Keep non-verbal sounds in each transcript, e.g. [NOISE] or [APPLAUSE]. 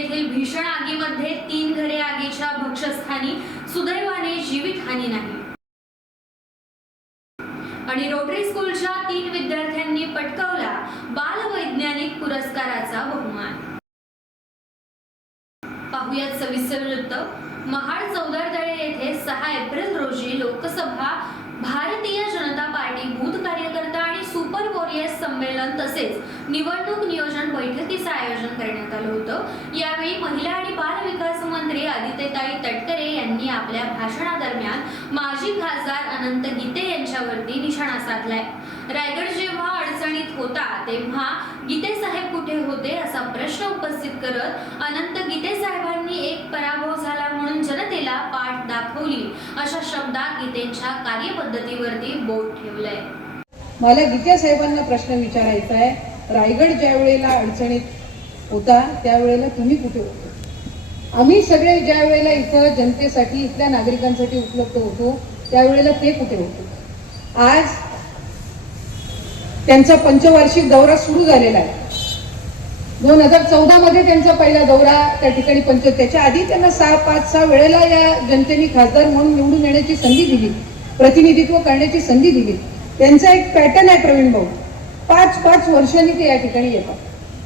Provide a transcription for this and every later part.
येथील भीषण आगीमध्ये तीन घरे आगीच्या भक्षस्थानी सुदैवाने जीवितहानी नाही. आणि रोटरी स्कूलच्या तीन विद्यार्थ्यांनी पटकावला बालवैज्ञानिक पुरस्काराचा बहुमान. पाहुयात सविस्तर वृत्त. महाड चौदारदळे येथे सहा एप्रिल रोजी लोकसभा भारतीय जनता पार्टी बूथ कार्यकर्ता आणि सुपर संमेलन तसेच निवडणूक नियोजन बैठकीचं आयोजन करण्यात आलं होतं. यावेळी महिला आणि बाल विकास मंत्री आदित्यताई तटकरे यांनी आपल्या भाषणादरम्यान माजी खासदार अनंत गीते यांच्यावरती निशाणा साधलाय. रायगड जेव्हा अडचणीत होता तेव्हा गीते साहेब कुठे होते असा प्रश्न उपस्थित करत अनंत गीते साहेबांनी एक पराभव झाला म्हणून जनतेला पाठ दाखवली अशा शब्दात गीतेंच्या कार्यपद्धतीवरती बोट ठेवलंय. मला गीते साहेबांना प्रश्न विचारायचा आहे. रायगड ज्या वेळेला अडचणीत होता त्यावेळेला तुम्ही कुठे होते? आम्ही सगळे ज्या वेळेला इथं जनतेसाठी इथल्या नागरिकांसाठी उपलब्ध होतो त्यावेळेला ते कुठे होते? आज त्यांचा पंचवार्षिक दौरा सुरू झालेला आहे. दोन हजार चौदा मध्ये त्यांचा पहिला दौरा त्या ठिकाणी पंच त्याच्या आधी त्यांना सहा पाच सहा वेळेला या जनतेने खासदार म्हणून निवडून येण्याची संधी दिली. प्रतिनिधित्व करण्याची संधी दिली. त्यांचा एक पॅटर्न आहे प्रवीण भाऊ. पाच पाच वर्षांनी ते या ठिकाणी येतात.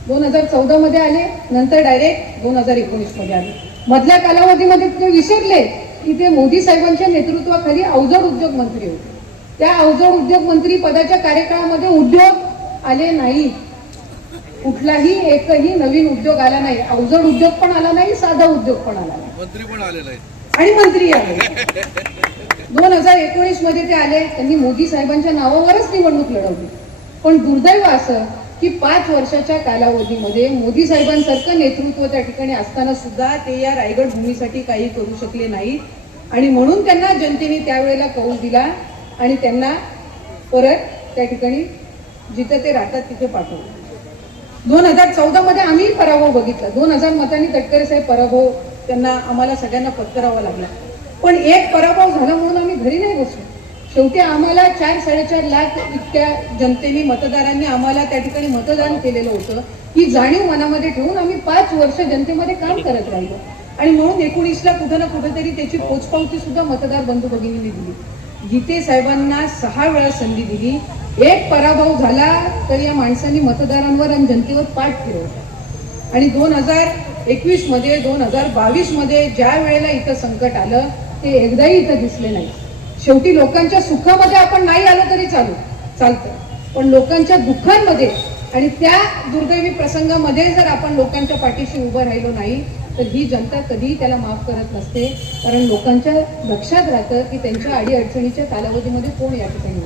दोन हजार चौदा मध्ये आले नंतर डायरेक्ट दोन हजार एकोणीसमध्ये आले. मधल्या कालावधीमध्ये ते विसरले की ते मोदी साहेबांच्या नेतृत्वाखाली अवजड उद्योग मंत्री होते. त्या अवजड उद्योग मंत्री पदाच्या कार्यकाळामध्ये उद्योग आले नाही. कुठलाही एकही नवीन उद्योग आला नाही. अवजड उद्योग पण आला नाही साधा उद्योग पण आला नाही. मंत्री पण आलेला आहे आणि मंत्री आले. [LAUGHS] दोन हजार एकोणीसमध्ये ते आले त्यांनी मोदी साहेबांच्या नावावरच निवडणूक लढवली. पण दुर्दैव असं की पाच वर्षाच्या कालावधीमध्ये मोदी साहेबांसारखं नेतृत्व त्या ठिकाणी असताना सुद्धा ते या रायगड भूमीसाठी काही करू शकले नाही. आणि म्हणून त्यांना जनतेने त्यावेळेला कौल दिला आणि त्यांना परत त्या ठिकाणी जिथं ते राहतात तिथे पाठवलं. दोन हजार चौदा मध्ये आम्ही पराभव बघितला. दोन हजार मतांनी तटकरे साहेब पराभव त्यांना आम्हाला सगळ्यांना पत्करावा लागला. पण एक पराभव झाला म्हणून आम्ही घरी नाही बसलो. शेवटी आम्हाला चार साडेचार लाख इतक्या जनतेने मतदारांनी आम्हाला त्या ठिकाणी मतदान केलेलं होतं. ही जाणीव मनामध्ये ठेवून आम्ही पाच वर्ष जनतेमध्ये काम करत राहिलो. आणि म्हणून एकोणीसला कुठं ना कुठेतरी त्याची पोचपावती सुद्धा मतदार बंधू भगिनींनी दिली. गीते साहेबांना सहा वेळा संधी दिली. एक पराभव झाला तर या माणसांनी मतदारांवर आणि जनतेवर पाठ फिरवला. आणि दोन हजार एकवीसमध्ये दोन हजार बावीसमध्ये ज्या वेळेला इथं संकट आलं ते एकदाही इथं दिसले नाही. शेवटी लोकांच्या सुखामध्ये आपण नाही आलो तरी चालू चालतं. पण लोकांच्या दुःखांमध्ये आणि त्या दुर्दैवी प्रसंगामध्ये जर आपण लोकांच्या पाठीशी उभं राहिलो नाही तर ही जनता कधीही त्याला माफ करत नसते. कारण लोकांच्या लक्षात राहतं की त्यांच्या अडीअडचणीच्या कालावधीमध्ये कोण या ठिकाणी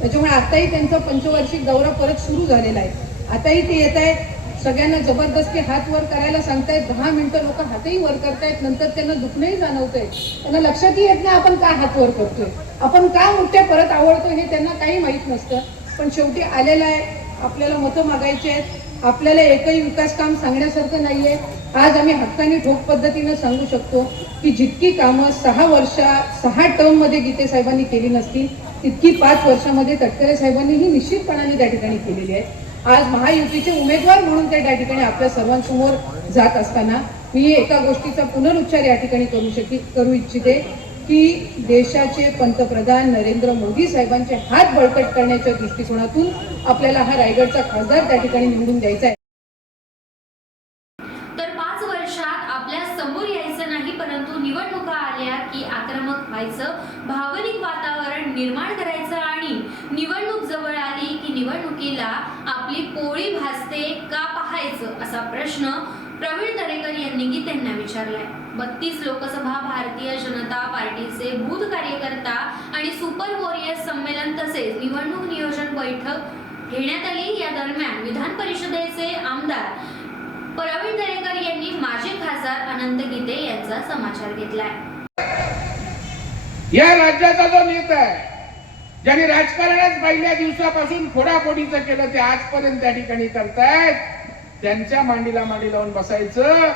त्याच्यामुळे आताही त्यांचा पंचवार्षिक दौरा परत सुरू झालेला आहे. आताही ते येत आहेत. सगळ्यांना जबरदस्ती हात वर करायला सांगतायत. दहा मिनिटं लोक हातही वर करतायत. नंतर त्यांना दुखणंही जाणवतंय. त्यांना लक्षातही येत नाही आपण का हात वर करतोय. आपण का मोठ्या परत आवडतोय हे त्यांना काही माहीत नसतं. पण शेवटी आलेलं आहे. आपल्याला मतं मागायची आहेत. आपल्याला एकही विकास काम सांगण्यासारखं नाहीये. आज आम्ही हक्काने ठोक पद्धतीनं सांगू शकतो की जितकी कामं सहा वर्षा सहा टर्ममध्ये गीते साहेबांनी केली नसतील तितकी पाच वर्षामध्ये तटकरे साहेबांनी ही निश्चितपणाने त्या ठिकाणी केलेली आहे आज महायुतीचे उमेदवार म्हणून ते त्या ठिकाणी आपल्या सर्वांसमोर जात असताना मी एका गोष्टीचा पुनरुच्चार या ठिकाणी करू शकी करू इच्छिते की देशाचे पंतप्रधान नरेंद्र मोदी साहेबांचे हात बळकट करण्याच्या दृष्टिकोनातून आपल्याला हा रायगडचा खासदार त्या ठिकाणी निवडून द्यायचा आहे तर पाच वर्षात आपल्यासमोर यायचं नाही परंतु निवडणुका आल्या की आक्रमक व्हायचं भावनिक वातावरण निर्माण करायचं आणि निवडणूक जवळ आली की निवडणुकीला आपली पोळी भासते का पाहायचं असा प्रश्न प्रवीण दरेकर यांनीही त्यांना विचारलाय. बत्तीस लोकसभा भारतीय जनता पार्टीचे बूथ कार्यकर्ता आणि सुपर वॉरियर्स संमेलन तसेच निवडणूक नियोजन बैठक घेण्यात आली. या दरम्यान विधान परिषदेचे आमदार प्रवीण दरेकर यांनी माजी खासदार अनंत गीते यांचा समाचार घेतलाय. या राज्याचा जो नेता आहे ज्यांनी राजकारणात पहिल्या दिवसापासून फोडाफोडीचं केलं ते आजपर्यंत त्या ठिकाणी करतायत. त्यांच्या मांडीला मांडी लावून बसायचं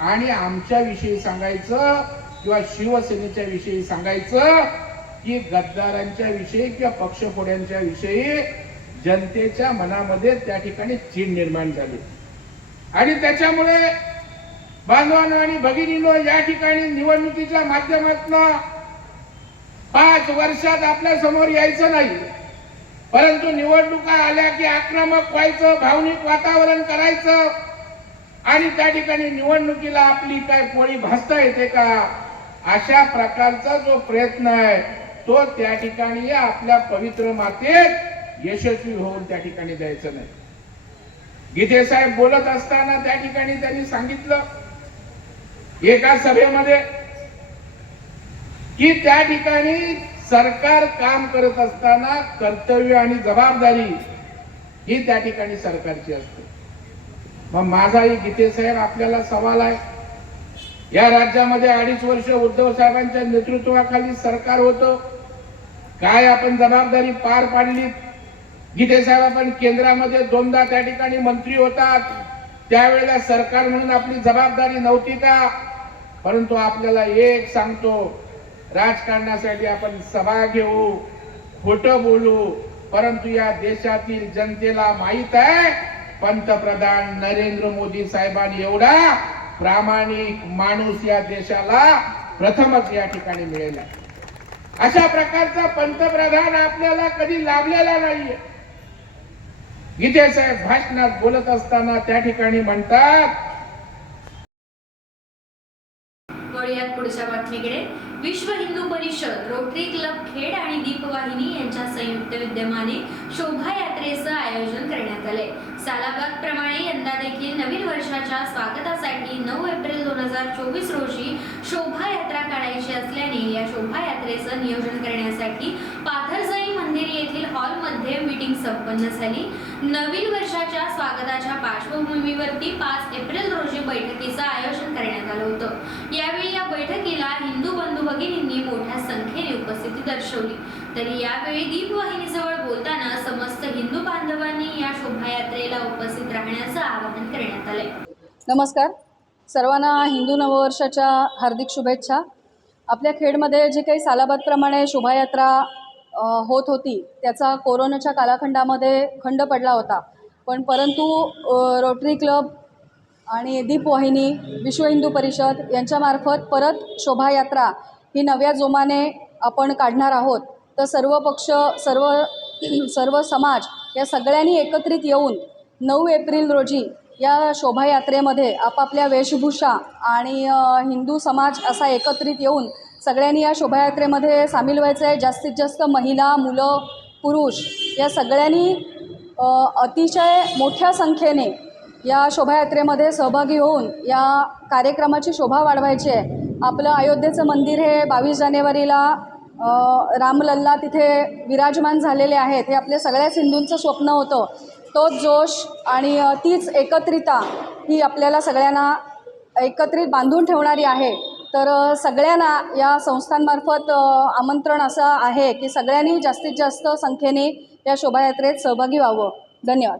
आणि आमच्या विषयी सांगायचं किंवा शिवसेनेच्या विषयी सांगायचं की गद्दारांच्या विषयी किंवा पक्षफोड्यांच्या विषयी जनतेच्या मनामध्ये त्या ठिकाणी चीड निर्माण झाली. आणि त्याच्यामुळे बांधवांनो आणि भगिनीनो या ठिकाणी निवडणुकीच्या माध्यमातून पाच वर्षात आपल्यासमोर यायचं नाही. परंतु निवडणुका आल्या की आक्रमक व्हायचं भावनिक वातावरण करायचं. आणि त्या ठिकाणी निवडणुकीला आपली काय पोळी भासता येते का? अशा प्रकारचा जो प्रयत्न आहे तो त्या ठिकाणी आपल्या पवित्र मातेत यशस्वी होऊन त्या ठिकाणी द्यायचं नाही. गीते साहेब बोलत असताना त्या ठिकाणी त्यांनी सांगितलं एका सभेमध्ये की त्या ठिकाणी सरकार काम करत असताना कर्तव्य आणि जबाबदारी ही त्या ठिकाणी सरकारची असते. मग माझाही गीते साहेब आपल्याला सवाल आहे. या राज्यामध्ये अडीच वर्ष उद्धव साहेबांच्या नेतृत्वाखाली सरकार होतं. काय आपण जबाबदारी पार पाडली? गीते साहेब आपण केंद्रामध्ये दोनदा त्या ठिकाणी मंत्री होतात. त्यावेळेला सरकार म्हणून आपली जबाबदारी नव्हती का? परंतु आपल्याला एक सांगतो. राजकारणासाठी आपण सभा घेऊ खोट बोलू परंतु या देशातील जनतेला माहीत आहे पंतप्रधान नरेंद्र मोदी साहेबांनी एवढा प्रामाणिक माणूस या देशाला प्रथमच या ठिकाणी मिळेल. अशा प्रकारचा पंतप्रधान आपल्याला कधी लाभलेला नाहीये. गीते साहेब भाषणात बोलत असताना त्या ठिकाणी म्हणतात पुढच्या बातमीकडे. विश्व हिंदू परिषद रोटरी क्लब खेड आणि दीपवाहिनी यांच्या संयुक्त विद्यमाने शोभायात्रेचं आयोजन करण्यात आले सालाबाद प्रमाणे यंदा देखील नवीन वर्षाच्या स्वागतासाठी नऊ एप्रिल दोन हजार चोवीस रोजी शोभायात्रा काढायची असल्याने या शोभायात्रेचं नियोजन करण्यासाठी पाथरजाई मंदिर येथील हॉलमध्ये मीटिंग संपन्न झाली. नवीन वर्षाच्या स्वागताच्या पार्श्वभूमीवरती पाच एप्रिल रोजी बैठकीचं आयोजन करण्यात आलं होतं. यावेळी या बैठकीला भगिनींनी मोठ्या संख्येने उपस्थिती दर्शवली. तरी यावेळी दीपवाहिनीजवळ बोलताना समस्त हिंदू बांधवांनी या शोभायात्रेला उपस्थित राहण्याचं आवाहन करण्यात आले नमस्कार. सर्वांना हिंदू नववर्षाच्या हार्दिक शुभेच्छा. आपल्या खेडमध्ये जे काही सालाबादप्रमाणे शोभायात्रा होत होती त्याचा कोरोनाच्या कालखंडामध्ये खंड पडला होता. पण परंतु रोटरी क्लब आणि दीपवाहिनी विश्व हिंदू परिषद यांच्यामार्फत परत शोभायात्रा ही नव्या जोमाने आपण काढणार आहोत. तर सर्व पक्ष सर्व सर्व समाज या सगळ्यांनी एकत्रित येऊन नऊ एप्रिल रोजी या शोभायात्रेमध्ये आपापल्या वेशभूषा आणि हिंदू समाज असा एकत्रित येऊन सगळ्यांनी या शोभायात्रेमध्ये सामील व्हायचं आहे जास्तीत जास्त महिला मुलं पुरुष या सगळ्यांनी अतिशय मोठ्या संख्येने या शोभायात्रेमध्ये सहभागी होऊन या कार्यक्रमाची शोभा वाढवायची आहे. आपलं अयोध्येचं मंदिर हे बावीस जानेवारीला रामलल्ला तिथे विराजमान झालेले आहेत. हे आपल्या सगळ्याच हिंदूंचं स्वप्न होतं. तोच जोश आणि तीच एकत्रिता ही आपल्याला सगळ्यांना एकत्रित बांधून ठेवणारी आहे. तर सगळ्यांना या संस्थांमार्फत आमंत्रण असं आहे की सगळ्यांनी जास्तीत जास्त संख्येने या शोभायात्रेत सहभागी व्हावं. धन्यवाद.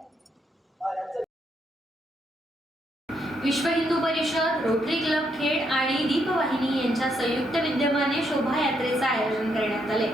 विश्व हिंदू परिषद रोटरी क्लब खेड आणि दीपवाहिनी यांच्या संयुक्त विद्यमाने शोभायात्रेचं आयोजन करण्यात आले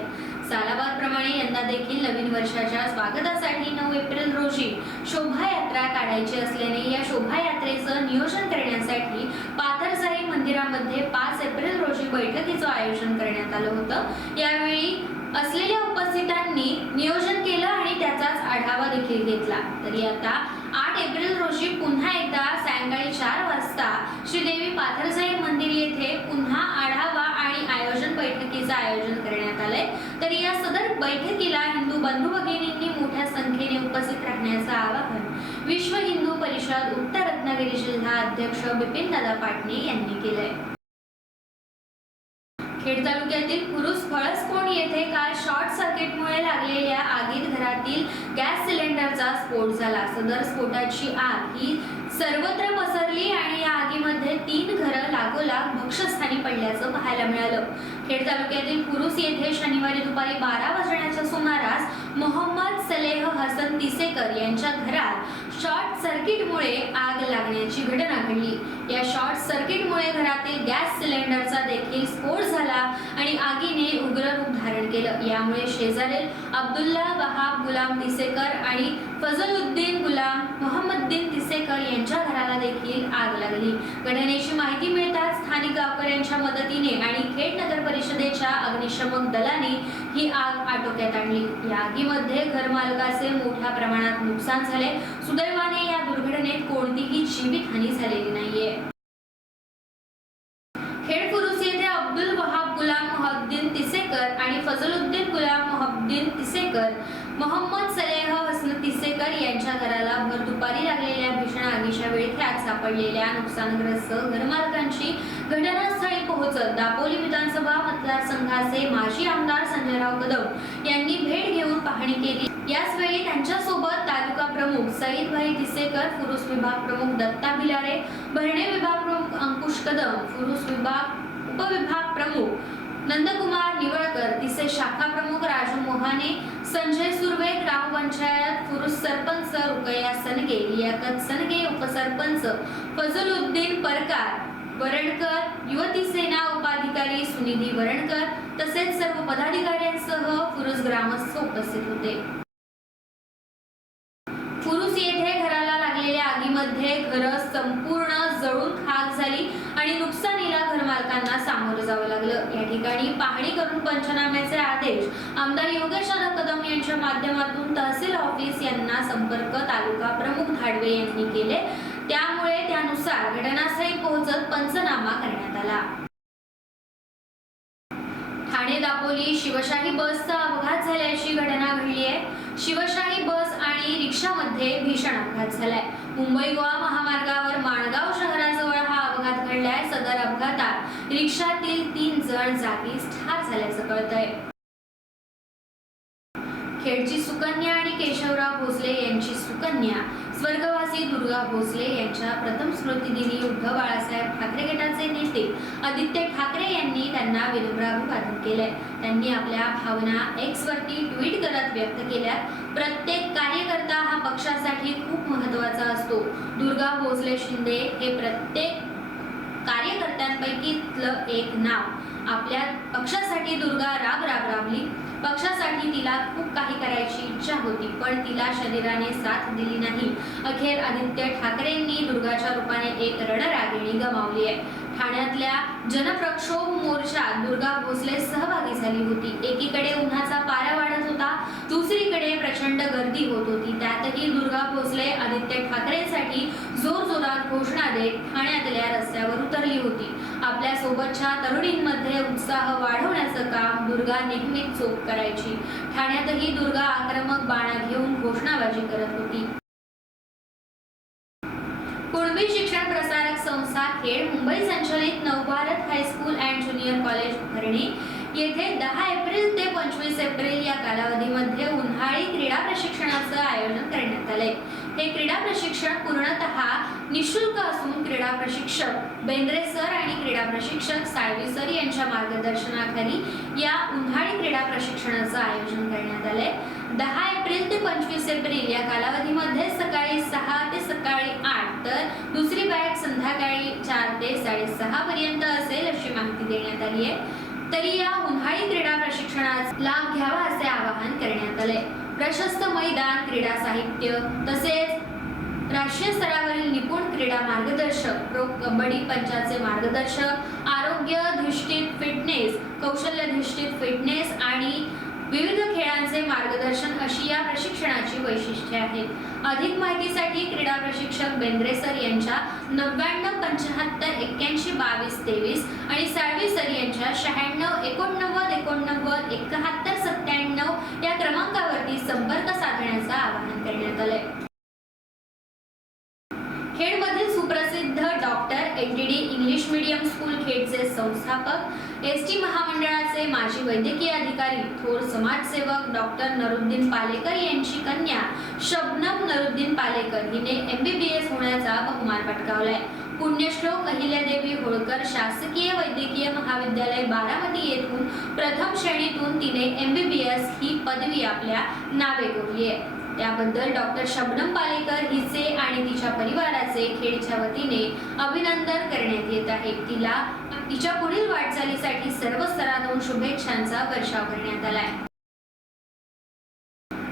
सालाबाद प्रमाणे यंदा देखील नवीन वर्षाच्या स्वागतासाठी नऊ एप्रिल रोजी शोभायात्रा काढायची असल्याने या शोभायात्रेचं नियोजन करण्यासाठी पाथरसाई मंदिरामध्ये पाच एप्रिल रोजी बैठकीचं आयोजन करण्यात आलं होतं. यावेळी असलेल्या उपस्थितांनी नियोजन केलं आणि त्याचाच आढावा देखील घेतला. तरी आता आठ एप्रिल रोजी पुन्हा एकदा सायंकाळी चार वाजता श्रीदेवी पाथरसाहेब मंदिर येथे पुन्हा आढावा आणि आयोजन बैठकीचं आयोजन करण्यात आलंय. तर या सदर बैठकीला हिंदू बंधू भगिनींनी मोठ्या संख्येने उपस्थित राहण्याचं आवाहन विश्व हिंदू परिषद उत्तर रत्नागिरी जिल्हा अध्यक्ष बिपिन दादा पाटणे यांनी केलंय. खेड तालुक्यातील पुरुष फळसकोण येथे? काल शॉर्ट सर्किटमुळे लागलेल्या आगीत घरातील गॅस सिलेंडरचा स्फोट झाला. सदर स्फोटाची आग ही सर्वत्र पसरली आणि या आगीमध्ये तीन घरं लागोलाग भक्षस्थानी पडल्याचं पाहायला मिळालं. खेड तालुक्यातील कुरुस येथे शनिवारी दुपारी बारा वाजण्याच्या सुमारास मोहम्मद सलेह हसन दिसेकर यांच्या घरात शॉर्ट सर्किटमुळे आग लागण्याची घटना घडली. या शॉर्ट सर्किटमुळे घरातील गॅस सिलेंडरचा देखील स्फोट झाला आणि आगीने उग्र रूप धारण केलं. यामुळे शेजारील अब्दुल्ला वहाब गुलाम दिसेकर आणि फजलुद्दीन गुलाम मोहम्मद्दीन दिसेकर यांच्या घराला देखील आग लागली. घटनेची माहिती मिळताच स्थानिक गावकऱ्यांच्या मदतीने आणि खेड नगर परिषदेच्या अग्निशमक दलाने ही आग आटोक्यात आणली. या आगीमध्ये घरमालकाचे मोठ्या प्रमाणात नुकसान झाले. सुदैवाने या दुर्घटनेत कोणतीही जीवितहानी झालेली नाहीये. खेड कुरुस येथे अब्दुल वहाब गुलाम मोहद्दीन तिसेकर आणि फजलुद्दीन गुलाम मोहद्दीन तिसेकर मोहम्मद सलेह हसन तिसेकर यांच्या घराला भर दुपारी लागलेल्या भीषण आगीच्या विळख्यात सापडलेल्या नुकसानग्रस्त घरमालकांची घटना पोहोचत दापोली विधानसभा मतदारसंघाचे माजी आमदार संजयराव कदम यांनी भेट घेऊन पाहणी केली. याच वेळी त्यांच्यासोबत तालुका प्रमुख सईदभाई दिसेकर फुरुस विभाग प्रमुख दत्ता भिलारे भरणे विभाग प्रमुख अंकुश कदम फुरुस विभाग उपविभाग प्रमुख नंदकुमार निवळकर तिचे शाखा प्रमुख राजू मोहाने संजय सुर्वे ग्रामपंचायत पुरुष सरपंच रुकया सनगे लियाकत सनगे उपसरपंच फजलुद्दीन परकार वरणकर युवती सेना उपाधिकारी सुनिधी वरणकर तसेच सर्व पदाधिकाऱ्यांसह पुरुष ग्रामस्थ उपस्थित होते. फुरुस येथे घराला लागलेल्या आगीमध्ये घर संपूर्ण जळून खाक झाली आणि नुकसानीला घरमालकांना सामोरं जावं लागलं. या ठिकाणी पाहणी करून पंचनाम्याचे आदेश आमदार योगेश कदम यांच्या माध्यमातून तहसील ऑफिस यांना संपर्क तालुका प्रमुख धाडवे यांनी केले. त्यामुळे त्यानुसार घटनास्थळी पोहोचत पंचनामा करण्यात आला. ठाणे दापोली शिवशाही बसचा अपघात झाल्याची घटना घडली आहे. शिवशाही बस आणि रिक्षामध्ये भीषण अपघात झालाय. मुंबई गोवा महामार्गावर माणगाव शहराजवळ हा अपघात घडलाय. सदर अपघातात रिक्षातील तीन जण जागीच ठार झाल्याचं कळतंय. खेडची सुकन्या आणि केशवराव भोसले यांची सुकन्या स्वर्गवासी दुर्गा भोसले यांच्या प्रथम स्मृतिदिनी उद्धव बाळासाहेब ठाकरे गटाचे नेते आदित्य ठाकरे यांनी त्यांना विनम्राभिवादन केले त्यांनी आपल्या भावना एक्स वरती ट्विट करत व्यक्त केल्या प्रत्येक कार्यकर्ता हा पक्षासाठी खूप महत्त्वाचा असतो. दुर्गा भोसले शिंदे हे प्रत्येक कार्यकर्त्यांपैकीतलं एक नाव. आपल्या पक्षासाठी दुर्गा राब राब राबली. पक्षासाठी तिला खूप काही करायची इच्छा होती पण तिला शरीराने साथ दिली नाही. अखेर आदित्य ठाकरेंनी दुर्गाच्या रूपाने एक रणरागिणी गमावली आहे. ठाण्यातल्या जनप्रक्षोभ मोर्चात दुर्गा भोसले सहभागी झाली होती. एकीकडे उन्हाचा पारा वाढत होता दुसरीकडे प्रचंड गर्दी होत होती. त्यातही दुर्गा भोसले आदित्य ठाकरेंसाठी जोर जोरात घोषणा देत ठाण्यातल्या रस्त्यावर उतरली होती. आपल्या सोबतच्या तरुणींमध्ये उत्साह वाढवण्याचं काम दुर्गा नेहमीच चोख करायची. ठाण्यातही दुर्गा आक्रमक बाणा घेऊन घोषणाबाजी करत होती. कुणबी शिक्षण प्रसारक संस्था खेड मुंबई संचलित Navbharat high school and junior college Bharane. येथे दहा एप्रिल ते पंचवीस एप्रिल या कालावधीमध्ये उन्हाळी क्रीडा प्रशिक्षणाचं आयोजन करण्यात आले हे क्रीडा प्रशिक्षण पूर्णतः निशुल्क असून क्रीडा प्रशिक्षक बेंद्रे सर आणि क्रीडा प्रशिक्षक साळवी सर यांच्या मार्गदर्शनाखाली या उन्हाळी क्रीडा प्रशिक्षणाचं आयोजन करण्यात आले दहा एप्रिल ते पंचवीस एप्रिल या कालावधीमध्ये सकाळी सहा ते सकाळी आठ तर दुसरी बॅच संध्याकाळी चार ते साडेसहा पर्यंत असेल अशी माहिती देण्यात आली आहे. तरी या उन्हाळी क्रीडा प्रशिक्षणाचा लाभ घ्यावा असे आवाहन करण्यात आले प्रशस्त मैदान क्रीडा साहित्य तसेच राष्ट्रीय स्तरावरील निपुण क्रीडा मार्गदर्शक प्रो कबड्डी पंचाचे मार्गदर्शक आरोग्य धिष्ठित फिटनेस कौशल्यधिष्ठित फिटनेस आणि विविध खेळांचे मार्गदर्शन अशी या प्रशिक्षणाची वैशिष्ट्ये आहेत. अधिक माहितीसाठी क्रीडा प्रशिक्षक बेंद्रे सर यांच्या नव्याण्णव पंच्याहत्तर एक्क्याऐंशी बावीस तेवीस आणि साळवी सर यांच्या शहाण्णव एकोणनव्वद एकोणनव्वद एकाहत्तर सत्त्याण्णव या क्रमांकावरती संपर्क साधण्याचं आवाहन करण्यात आलंय. खेडमधील T D English medium school खेडचे संस्थापक एस टी महामंडळाचे माजी वैद्यकीय अधिकारी थोर समाजसेवक डॉक्टर नरुद्दीन पालेकर यांची कन्या शबनम नरुद्दीन पालेकर हिने एमबीबीएस होण्याचा बहुमान पटकावलाय. पुण्यश्लोक अहिल्यादेवी होळकर शासकीय वैद्यकीय महाविद्यालय बारामती येथून प्रथम श्रेणीतून तिने एमबीबीएस ही पदवी आपल्या नावे कोरली आहे. त्याबद्दल डॉक्टर शबनम पालेकर हिचे आणि तिच्या परिवाराचे खेडच्या वतीने अभिनंदन करण्यात येत आहे. तिला तिच्या पुढील वाटचालीसाठी सर्व स्तरातून शुभेच्छांचा वर्षाव करण्यात आलाय.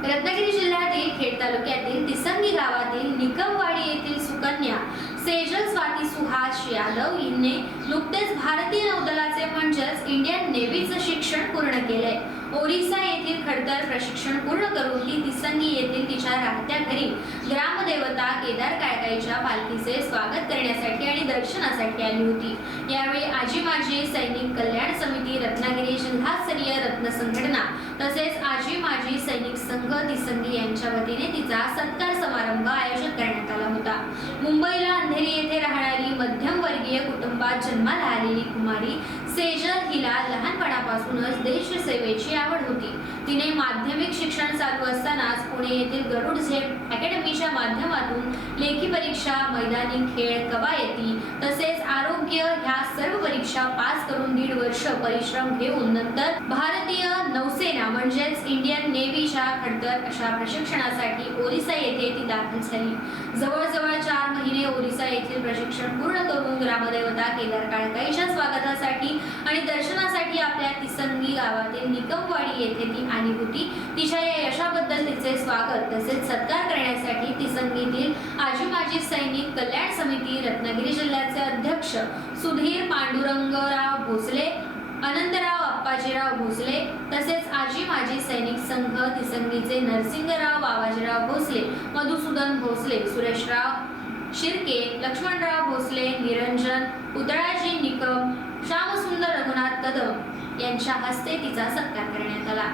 रत्नागिरी जिल्ह्यातील खेड तालुक्यातील तिसंगी गावातील निकमवाडी येथील सुकन्या सेजल स्वाती सुहास यादव हिने नुकतेच भारतीय नौदलाचे म्हणजेच इंडियन नेव्हीचं शिक्षण पूर्ण केलंय. ओरिसा येथील खडतर प्रशिक्षण पूर्ण करून ती तिसंगी येथील तिच्या राहत्या घरी ग्रामदेवता केदार कायकाईच्या पालखीचे स्वागत करण्यासाठी आणि दर्शनासाठी आली होती. यावेळी आजी माजी सैनिक कल्याण समिती रत्नागिरी जिल्हास्तरीय रत्न संघटना तसेच आजी माजी सैनिक संघ तिसंगी यांच्या वतीने तिचा सत्कार समारंभ आयोजित करण्यात आला होता. मुंबईला अंधेरी येथे राहणारी मध्यमवर्गीय कुटुंबात जन्माला आलेली कुमारी सेजल हिला लहानपणापासूनच देशसेवेची आवड होती. तिने माध्यमिक शिक्षण चालू असतानाच पुणे येथील गरुड झेप अकॅडमीच्या माध्यमातून लेखी परीक्षा मैदानी खेळ कवायती तसेच आरोग्य ह्या सर्व परीक्षा पास करून दीड वर्ष परिश्रम घेऊन नंतर भारतीय नौसेना म्हणजेच इंडियन नेव्हीच्या खडतर अशा प्रशिक्षणासाठी ओरिसा येथे ती दाखल झाली. जवळजवळ चार महिने ओरिसा येथील प्रशिक्षण पूर्ण करून ग्रामदेवता केदार काळकाईच्या स्वागतासाठी आणि दर्शनासाठी आपल्या तिसंगी गावातील निकमवाडी येथे ती सहानुभूती. तिच्या या यशाबद्दल तिचे स्वागत तसेच सत्कार करण्यासाठी तिसंगीतील आजी माजी सैनिक कल्याण समिती रत्नागिरी जिल्ह्याचे अध्यक्ष सुधीर पांडुरंगराव भोसले अनंतराव अप्पाजीराव भोसले तसेच आजी माजी सैनिक संघ तिसंगीचे नरसिंगराव बाबाजीराव भोसले मधुसूदन भोसले सुरेशराव शिर्के लक्ष्मणराव भोसले निरंजन उदळाजी निकम श्यामसुंदर रघुनाथ कदम यांच्या हस्ते तिचा सत्कार करण्यात आला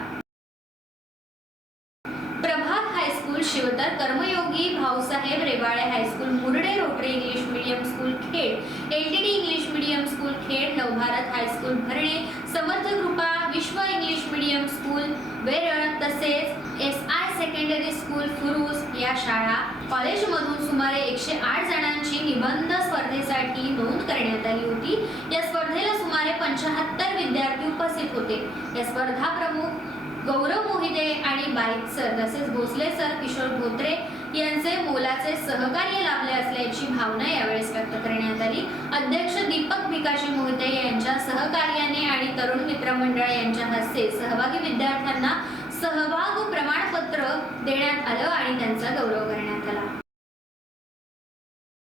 Prabhat high school Shivtar Karmayogi Bhausaheb Revale high school Murde Rotary English medium school Khed. D English medium school Khed. Navbharat high school Bharane. Samarth Krupa Vishwa English medium school Veral तसेच S I secondary school Phurus या शाळा. कॉलेजमधून सुमारे एकशे आठ जणांची निबंध स्पर्धेसाठी नोंद करण्यात आली होती. या स्पर्धेला सुमारे पंचाहत्तर विद्यार्थी उपस्थित होते. या स्पर्धा प्रमुख गौरव मोहिते आणि बाईक सर तसेच भोसले सर किशोर धोत्रे यांचे मोलाचे सहकार्य लाभले असल्याची भावना यावेळेस व्यक्त करण्यात आली. अध्यक्ष दीपक विकाशी मोहिते यांच्या सहकार्याने आणि तरुण मित्र मंडळ यांच्या हस्ते सहभागी विद्यार्थ्यांना सहभाग प्रमाणपत्र देण्यात आलं आणि त्यांचा गौरव करण्यात आला.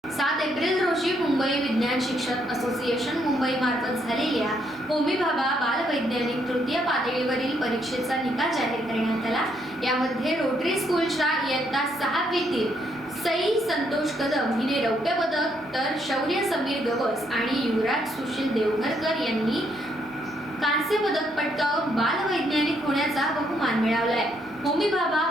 सात एप्रिल रोजी मुंबई विज्ञान शिक्षक असोसिएशन मुंबई मार्फत झालेल्या होमी बालवैज्ञानिक तृतीय पातळीवरील परीक्षेचा निकाल जाहीर करण्यात आला. यामध्ये रोटरी स्कूलच्या इयत्ता सहावीतील सई संतोष कदम हिने रौप्य पदक तर शौर्य समीर गवस आणि युवराज सुशील देवघरकर यांनी कांस्य पदक पटकावून बालवैज्ञानिक होण्याचा बहुमान मिळवलाय. होमी बाबा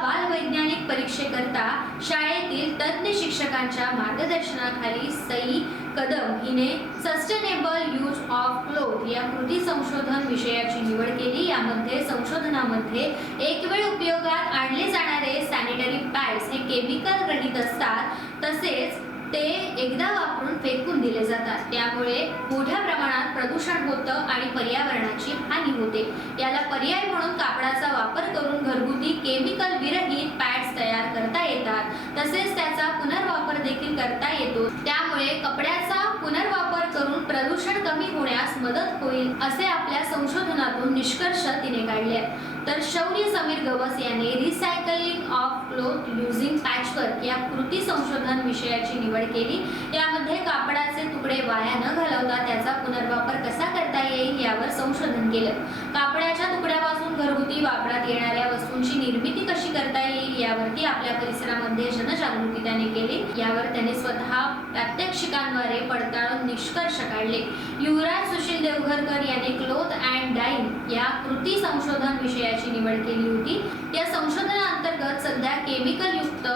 परीक्षेकरता शाळेतील तज्ज्ञ शिक्षकांच्या मार्गदर्शनाखाली सई कदम हिने सस्टेनेबल यूज ऑफ क्लोथ या कृती संशोधन विषयाची निवड केली. यामध्ये संशोधनामध्ये एक वेळ उपयोगात आणले जाणारे सॅनिटरी पॅड्स हे केमिकल रहित असतात. तसेच ते एकदा वापरून फेकून दिले जातात. त्यामुळे मोठ्या प्रमाणात प्रदूषण होतं आणि पर्यावरणाची हानी होते. याला पर्याय म्हणून कापडाचा वापर करून घरगुती केमिकल विरहित पॅड्स तयार करता येतात. तसेच त्याचा पुनर्वापर देखील करता येतो. त्यामुळे कपड्याचा प्रदूषण कमी होण्यास मदत होईल असे आपल्या संशोधनातून निष्कर्ष तिने काढले. तर शौर्य समीर गवस याने recycling of cloth using patchwork या कृती संशोधन विषयाची निवड केली. यामध्ये कापडाचे तुकडे वाया न घालवता त्याचा पुनर्वापर कसा करता येईल यावर संशोधन केलं. कापडाच्या तुकड्यापासून घरगुती वापरात येणाऱ्या वस्तूंची निर्मिती कशी करता येईल यावरती आपल्या परिसरामध्ये जनजागृती त्याने केली. यावर त्याने स्वतः प्रात्यक्षिकांद्वारे पडताळून निष्कर्ष काढले. युवराज सुशील देवघरकर यांनी क्लोथ अँड डाईन या कृती संशोधन विषयाची निवड केली होती. केमिकल युक्त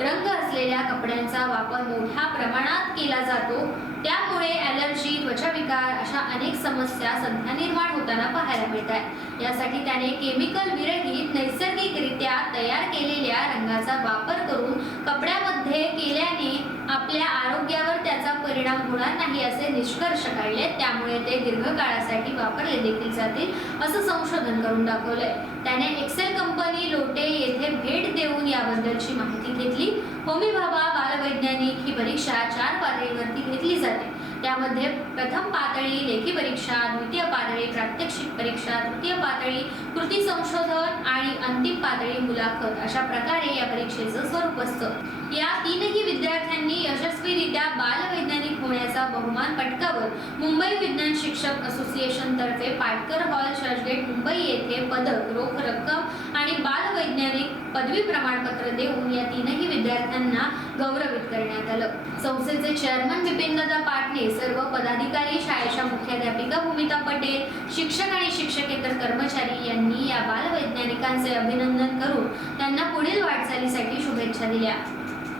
रंग असलेल्या कपड्यांचा वापर मोठ्या प्रमाणात केला जातो. त्यामुळे ॲलर्जी त्वचाविकार अशा अनेक समस्या सध्या निर्माण होताना पाहायला मिळत आहेत यासाठी त्याने केमिकल विरहित नैसर्गिकरित्या तयार केलेल्या रंगाचा वापर करून कपड्यामध्ये केल्याने आपल्या आरोग्यावर त्याचा परिणाम होणार नाही असे निष्कर्ष काढले. त्यामुळे ते दीर्घकाळासाठी वापरले देखील जातील असं संशोधन करून दाखवलंय. त्याने एक्सेल कंपनी लोटे येथे भेट देऊन याबद्दलची माहिती घेतली. होमी भाभा बालवैज्ञानिक ही परीक्षा चार पातळीवरती घेतली जाते. त्यामध्ये प्रथम पातळी लेखी परीक्षा द्वितीय पातळी प्रात्यक्षिक परीक्षा तृतीय पातळी कृती संशोधन आणि अंतिम पातळी मुलाखत अशा प्रकारे या परीक्षेचं स्वरूप असतं. या तीनही विद्यार्थ्यांनी यशस्वीरित्या बालवैज्ञानिक होण्याचा बहुमान पटकावत मुंबई विज्ञान शिक्षक असोसिएशन तर्फे पाटकर हॉल चर्चगेट मुंबई येथे पदक रोख रक्कम आणि बालवैज्ञानिक पदवी प्रमाणपत्र देऊन या तीनही विद्यार्थ्यांना गौरवित करण्यात आलं. संस्थेचे चेअरमन विपिनदादा पाटणे सर्व पदाधिकारी शाळेच्या मुख्याध्यापिका भूमिता पटेल शिक्षक आणि शिक्षकेतर कर्मचारी यांनी या बालवैज्ञानिकांचे अभिनंदन करून त्यांना पुढील वाटचालीसाठी शुभेच्छा दिल्या.